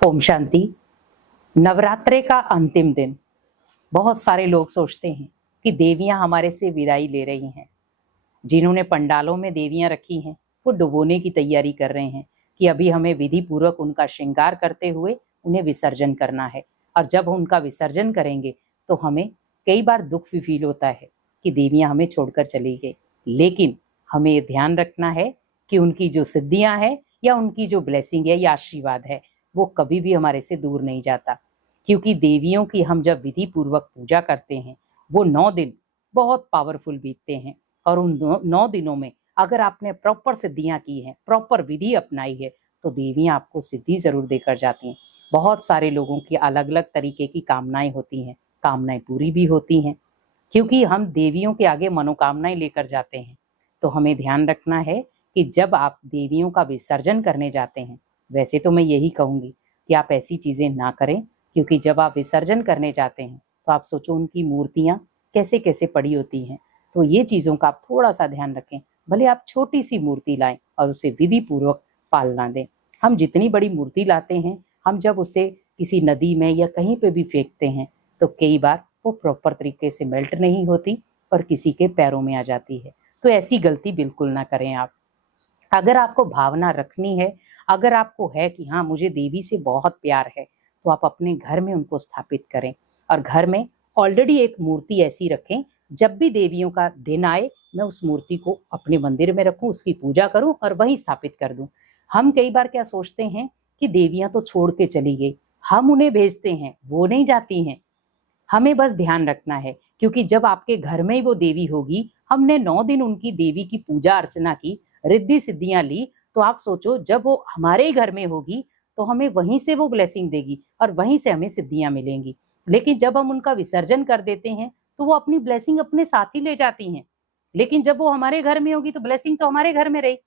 ओम शांति। नवरात्रे का अंतिम दिन। बहुत सारे लोग सोचते हैं कि देवियां हमारे से विदाई ले रही हैं। जिन्होंने पंडालों में देवियां रखी हैं वो डुबोने की तैयारी कर रहे हैं कि अभी हमें विधि पूर्वक उनका श्रृंगार करते हुए उन्हें विसर्जन करना है। और जब उनका विसर्जन करेंगे तो हमें कई बार दुख भी फील होता है कि देवियां हमें छोड़कर चली गई। लेकिन हमें ये ध्यान रखना है कि उनकी जो सिद्धियां हैं या उनकी जो ब्लेसिंग है या आशीर्वाद है वो कभी भी हमारे से दूर नहीं जाता। क्योंकि देवियों की हम जब विधि पूर्वक पूजा करते हैं वो 9 दिन बहुत पावरफुल बीतते हैं। और उन 9 दिनों में अगर आपने प्रॉपर सिद्धियां की हैं, प्रॉपर विधि अपनाई है, तो देवियां आपको सिद्धि जरूर देकर जाती हैं। बहुत सारे लोगों की अलग अलग तरीके की कामनाएं होती हैं, कामनाएं पूरी भी होती हैं। क्योंकि हम देवियों के आगे मनोकामनाएं लेकर जाते हैं, तो हमें ध्यान रखना है कि जब आप देवियों का विसर्जन करने जाते हैं, वैसे तो मैं यही कहूंगी कि आप ऐसी चीजें ना करें। क्योंकि जब आप विसर्जन करने जाते हैं तो आप सोचो उनकी मूर्तियां कैसे कैसे पड़ी होती हैं। तो ये चीजों का आप थोड़ा सा ध्यान रखें। भले आप छोटी सी मूर्ति लाएं और उसे विधि पूर्वक पालना दें। हम जितनी बड़ी मूर्ति लाते हैं, हम जब उसे किसी नदी में या कहीं पे भी फेंकते हैं तो कई बार वो प्रॉपर तरीके से मेल्ट नहीं होती और किसी के पैरों में आ जाती है। तो ऐसी गलती बिल्कुल ना करें आप। अगर आपको भावना रखनी है, अगर आपको है कि हाँ मुझे देवी से बहुत प्यार है, तो आप अपने घर में उनको स्थापित करें। और घर में ऑलरेडी एक मूर्ति ऐसी रखें, जब भी देवियों का दिन आए मैं उस मूर्ति को अपने मंदिर में रखूं, उसकी पूजा करूं और वहीं स्थापित कर दूं। हम कई बार क्या सोचते हैं कि देवियां तो छोड़ के चली गई, हम उन्हें भेजते हैं, वो नहीं जाती हैं। हमें बस ध्यान रखना है, क्योंकि जब आपके घर में ही वो देवी होगी, हमने 9 दिन उनकी देवी की पूजा अर्चना की, रिद्धि सिद्धियां ली, तो आप सोचो जब वो हमारे ही घर में होगी तो हमें वहीं से वो ब्लेसिंग देगी और वहीं से हमें सिद्धियां मिलेंगी। लेकिन जब हम उनका विसर्जन कर देते हैं तो वो अपनी ब्लेसिंग अपने साथ ही ले जाती हैं। लेकिन जब वो हमारे घर में होगी तो ब्लेसिंग तो हमारे घर में रही।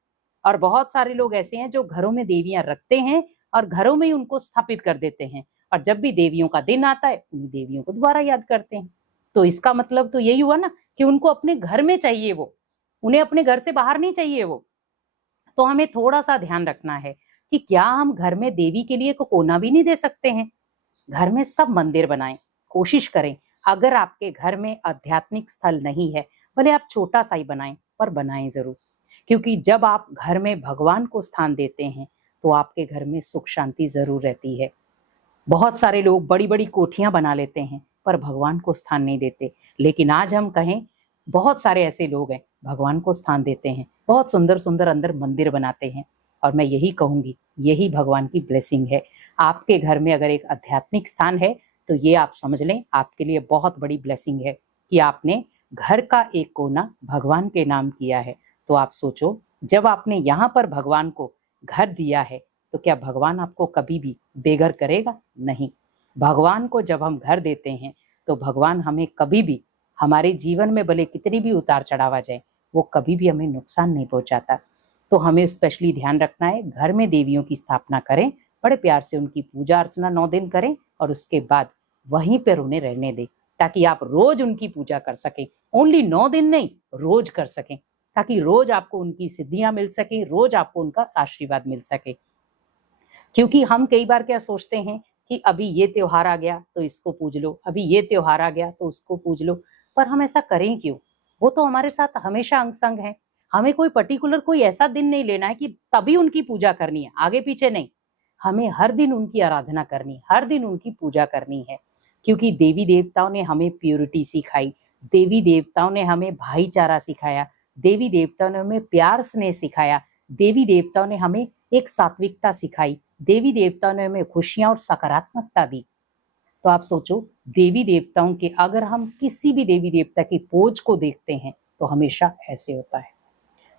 और बहुत सारे लोग ऐसे हैं जो घरों में देवियां रखते हैं और घरों में ही उनको स्थापित कर देते हैं, और जब भी देवियों का दिन आता है उन देवियों को दोबारा याद करते हैं। तो इसका मतलब तो यही हुआ ना कि उनको अपने घर में चाहिए, वो उन्हें अपने घर से बाहर नहीं चाहिए वो। तो हमें थोड़ा सा ध्यान रखना है कि क्या हम घर में देवी के लिए कोना भी नहीं दे सकते हैं। घर में सब मंदिर बनाएं, कोशिश करें। अगर आपके घर में आध्यात्मिक स्थल नहीं है, भले आप छोटा सा ही बनाएं, पर बनाएं जरूर। क्योंकि जब आप घर में भगवान को स्थान देते हैं तो आपके घर में सुख शांति जरूर रहती है। बहुत सारे लोग बड़ी बड़ी कोठियां बना लेते हैं पर भगवान को स्थान नहीं देते। लेकिन आज हम कहें, बहुत सारे ऐसे लोग हैं भगवान को स्थान देते हैं, बहुत सुंदर सुंदर अंदर मंदिर बनाते हैं। और मैं यही कहूंगी, यही भगवान की ब्लेसिंग है। आपके घर में अगर एक आध्यात्मिक स्थान है तो ये आप समझ लें आपके लिए बहुत बड़ी ब्लेसिंग है कि आपने घर का एक कोना भगवान के नाम किया है। तो आप सोचो, जब आपने यहाँ पर भगवान को घर दिया है तो क्या भगवान आपको कभी भी बेघर करेगा? नहीं। भगवान को जब हम घर देते हैं तो भगवान हमें कभी भी, हमारे जीवन में भले कितनी भी उतार चढ़ाव आ जाए, वो कभी भी हमें नुकसान नहीं पहुंचाता। तो हमें स्पेशली ध्यान रखना है, घर में देवियों की स्थापना करें, बड़े प्यार से उनकी पूजा अर्चना 9 दिन करें और उसके बाद वहीं पर उन्हें रहने दें, ताकि आप रोज उनकी पूजा कर सकें। ओनली 9 दिन नहीं, रोज कर सकें, ताकि रोज आपको उनकी सिद्धियां मिल सके, रोज आपको उनका आशीर्वाद मिल सके। क्योंकि हम कई बार क्या सोचते हैं कि अभी ये त्योहार आ गया तो इसको पूज लो, अभी ये त्योहार आ गया तो उसको पूज लो। पर हम ऐसा करें क्यों? वो तो हमारे साथ हमेशा अंग संग है। हमें कोई पर्टिकुलर कोई ऐसा दिन नहीं लेना है कि तभी उनकी पूजा करनी है, आगे पीछे नहीं। हमें हर दिन उनकी आराधना करनी, हर दिन उनकी पूजा करनी है। क्योंकि देवी देवताओं ने हमें प्योरिटी सिखाई, देवी देवताओं ने हमें भाईचारा सिखाया, देवी देवताओं ने हमें प्यार स्नेह सिखाया, देवी देवताओं ने हमें एक सात्विकता सिखाई, देवी देवताओं ने हमें खुशियां और सकारात्मकता दी। तो आप सोचो, देवी देवताओं के, अगर हम किसी भी देवी देवता की पोज को देखते हैं तो हमेशा ऐसे होता है।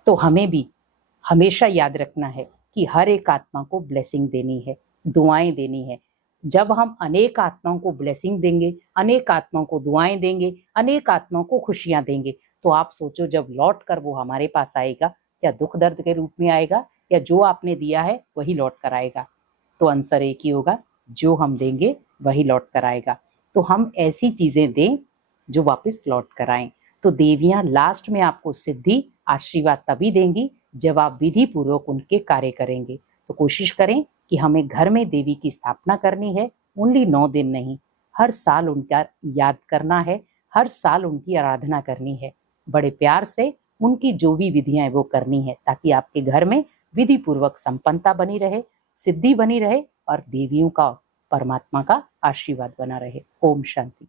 तो हमें भी हमेशा याद रखना है कि हर एक आत्मा को ब्लेसिंग देनी है, दुआएं देनी है। जब हम अनेक आत्माओं को ब्लेसिंग देंगे, अनेक आत्माओं को दुआएं देंगे, अनेक आत्माओं को खुशियां देंगे, तो आप सोचो जब लौट कर वो हमारे पास आएगा, क्या दुख दर्द के रूप में आएगा या जो आपने दिया है वही लौट कर आएगा? तो आंसर एक ही होगा, जो हम देंगे वही लौट कर आएगा। तो हम ऐसी चीजें दें जो वापस लौट कर आए। तो देवियां लास्ट में आपको सिद्धि आशीर्वाद तभी देंगी जब आप विधि पूर्वक उनके कार्य करेंगे। तो कोशिश करें कि हमें घर में देवी की स्थापना करनी है। ओनली 9 दिन नहीं, हर साल उनका याद करना है, हर साल उनकी आराधना करनी है, बड़े प्यार से उनकी जो भी विधियां वो करनी है, ताकि आपके घर में विधि पूर्वक संपन्नता बनी रहे, सिद्धि बनी रहे और देवियों का, परमात्मा का आशीर्वाद बना रहे। ओम शांति।